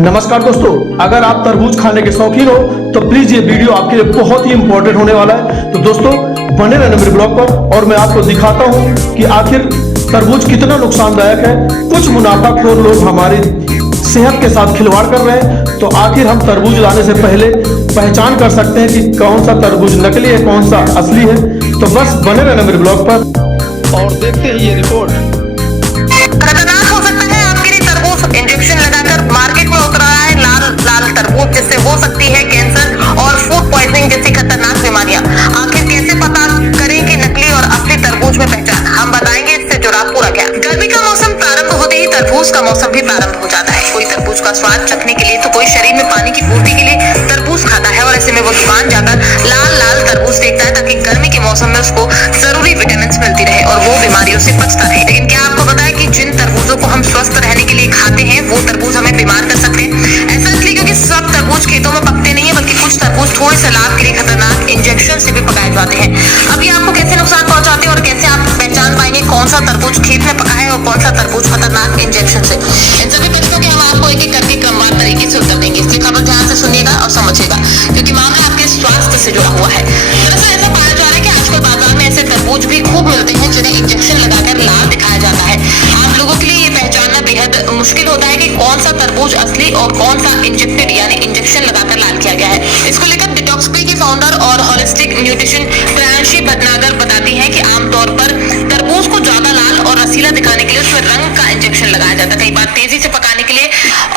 नमस्कार दोस्तों, अगर आप तरबूज खाने के शौकीन हो तो प्लीज ये वीडियो आपके लिए बहुत ही इंपॉर्टेंट होने वाला है। तो दोस्तों बने रहना मेरे ब्लॉग पर और मैं आपको दिखाता हूँ कि आखिर तरबूज कितना नुकसानदायक है। कुछ मुनाफाखोर लोग हमारी सेहत के साथ खिलवाड़ कर रहे हैं, तो आखिर हम तरबूज लाने से पहले पहचान कर सकते हैं कि कौन सा तरबूज नकली है, कौन सा असली है। तो बस बने रहना मेरे ब्लॉग पर और देखते हैं ये रिपोर्ट। खतरनाक हो सकता है आपके लिए तरबूज। इंजेक्शन लगाकर मार्केट में उतर रहा है लाल तरबूज, जिससे हो सकती है कैंसर और फूड पॉइजनिंग जैसी खतरनाक बीमारियां। आखिर कैसे पता करें कि नकली और असली तरबूज में पहचान, हम बताएंगे। इससे जुड़ा पूरा ज्ञान। गर्मी का मौसम प्रारंभ होते ही तरबूज का मौसम भी प्रारंभ हो जाता है। कोई तरबूज का स्वाद चखने के लिए तो कोई शरीर में पानी की पूर्ति के लिए तरबूज खाता है, और ऐसे में वो दुकान जाकर लाल तरबूज देखता है ताकि गर्मी के मौसम में उसको जरूरी विटामिन मिलती रहे और वो बीमारियों से बचता रहे। लेकिन क्या आपको पता है कि जिन तरबूजों को हम स्वस्थ रहने के लिए खाते हैं वो तरबूज हमें बीमार कर सकते हैं। ऐसा इसलिए क्योंकि सब तरबूज खेतों में पकते नहीं है, बल्कि कुछ तरबूज थोड़े से लाभ के लिए खतरनाक इंजेक्शन से भी पकाए जाते हैं। अब ये आपको कैसे नुकसान पहुंचाते हैं और कैसे आप पहचान पाएंगे कौन सा तरबूज खेत में पका है और कौन सा तरबूज खतरनाक इंजेक्शन से। इन सभी प्रश्नों के हम आपको एक एक करके क्रमवार तरीके से उत्तर देंगे, इसलिए खबर ध्यान से सुनिएगा और समझिएगा, क्योंकि मामला आपके स्वास्थ्य से जुड़ा हुआ है। दरअसल ऐसा पाया जा रहा है कि आजकल बाजार में ऐसे तरबूज भी खूब मिलते हैं जिन्हें इंजेक्शन लगाकर लाल दिखाया जाता है। आप लोगों के लिए ये पहचानना बेहद मुश्किल होता है कि कौन सा तरबूज असली और कौन सा इंजेक्टेड यानी इंजेक्शन लगाकर लाल किया गया है। इसको लेकर डिटॉक्सपी के फाउंडर और होलिस्टिक न्यूट्रिशन प्रियांशी भटनागर बताती हैं कि आमतौर पर तरबूज को ज्यादा लाल और रसीला दिखाने के लिए उसमें रंग का इंजेक्शन लगाया जाता है। कई बार तेजी से पकाने के लिए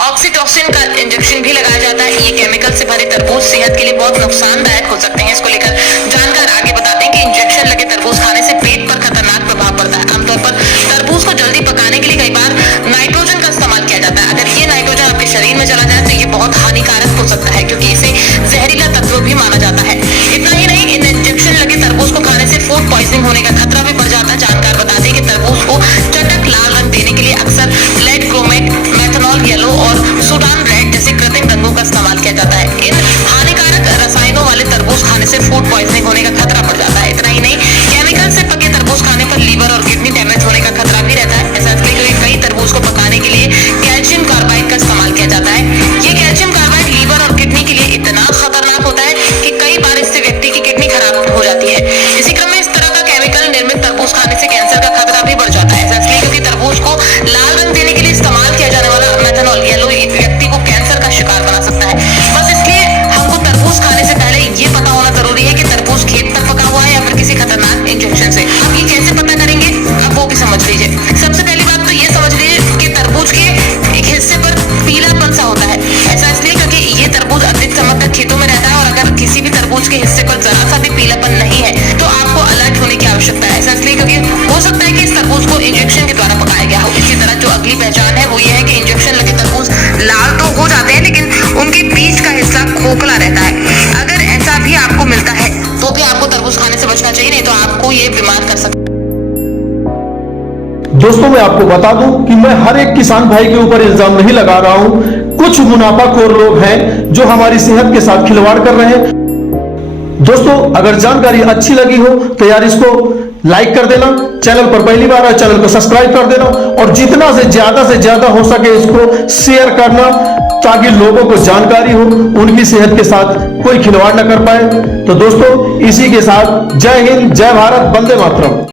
ऑक्सीटोसिन का इंजेक्शन भी लगाया जाता है। ये केमिकल से भरे तरबूज सेहत के लिए बहुत नुकसानदायक हो सकते हैं। इसको लेकर जानकर आगे बताते हैं कि इंजेक्शन लगे तरबूज खाने से पेट पर खतरनाक प्रभाव पड़ता है। आमतौर पर तरबूज को जल्दी पकाने के लिए कई बार नाइट्रोजन का इस्तेमाल किया जाता है। अगर ये नाइट्रोजन आपके शरीर में चला जाए तो ये बहुत हानिकारक हो सकता है, क्योंकि इसे जहरीला तत्व भी माना जाता है। इतना ही नहीं, इन इंजेक्शन लगे तरबूज को खाने से फूड पॉइजनिंग होने का खतरा भी बढ़ जाता है। जानकार बताते हैं कि तरबूज को चटक लाल रंग देने के लिए अक्सर लेड क्रोमेट, मेथनॉल येलो और सुडान रेड जैसे कृत्रिम रंगों का इस्तेमाल किया जाता है। इन हानिकारक रसायनों वाले तरबूज खाने से फूड पॉइजनिंग होने का खतरा बढ़ जाता है। इतना ही नहीं, केमिकल से पके तरबूज खाने पर लीवर और किडनी डैमेज होने का खतरा भी रहता है। ऐसा इसलिए क्योंकि कई तरबूज को पकाने के लिए कैल्शियम कार्बाइड का इस्तेमाल किया जाता है। ये कैल्शियम कार्बाइड लीवर और किडनी के लिए इतना खतरनाक होता है कि कई बार इससे व्यक्ति की किडनी खराब हो जाती है। इसी क्रम में इस तरह का केमिकल निर्मित तरबूज खाने से कैंसर का खतरा भी बढ़ जाता है। ऐसा इसलिए क्योंकि तरबूज को लाल रंग देने के लिए इस्तेमाल किया जाने वाला मेथनॉल येलो व्यक्ति को कैंसर का शिकार बना सकता है। बस इसलिए हमको तरबूज खाने से पहले ये पता होना जरूरी है कि तरबूज खेत पर पका हुआ है या फिर किसी खतरनाक इंजेक्शन से। अब ये कैसे पता करेंगे, अब वो भी समझ लीजिए। सबसे पहली बात तो ये समझ लीजिए कि तरबूज के एक हिस्से पर पीलापन सा होता है। ऐसा इसलिए क्योंकि ये तरबूज अधिक समय तक खेतों में रहता है, और अगर किसी भी तरबूज के हिस्से पर जरा सा भी पीलापन नहीं है तो आपको अलर्ट होने की आवश्यकता है। ऐसा इसलिए क्योंकि हो सकता है कि इस तरबूज को इंजेक्शन के द्वारा पकाया गया हो। इसी तरह जो अगली पहचान है वो ये है कि इंजेक्शन लगे तरबूज लाल तो हो जाते हैं, लेकिन उनके बीच का हिस्सा खोखला रहता है। अगर ऐसा भी आपको मिलता है तो भी आपको तरबूज खाने से बचना चाहिए, नहीं तो आपको ये बीमार कर सकता है। दोस्तों मैं आपको बता दूं कि मैं हर एक किसान भाई के ऊपर इल्जाम नहीं लगा रहा हूं। कुछ मुनाफाखोर लोग हैं जो हमारी सेहत के साथ खिलवाड़ कर रहे हैं। दोस्तों अगर जानकारी अच्छी लगी हो तो यार इसको लाइक कर देना, चैनल पर पहली बार है चैनल को सब्सक्राइब कर देना, और जितना से ज्यादा हो सके इसको शेयर करना, ताकि लोगों को जानकारी हो, उनकी सेहत के साथ कोई खिलवाड़ न कर पाए। तो दोस्तों इसी के साथ जय हिंद, जय भारत, वंदे मातरम।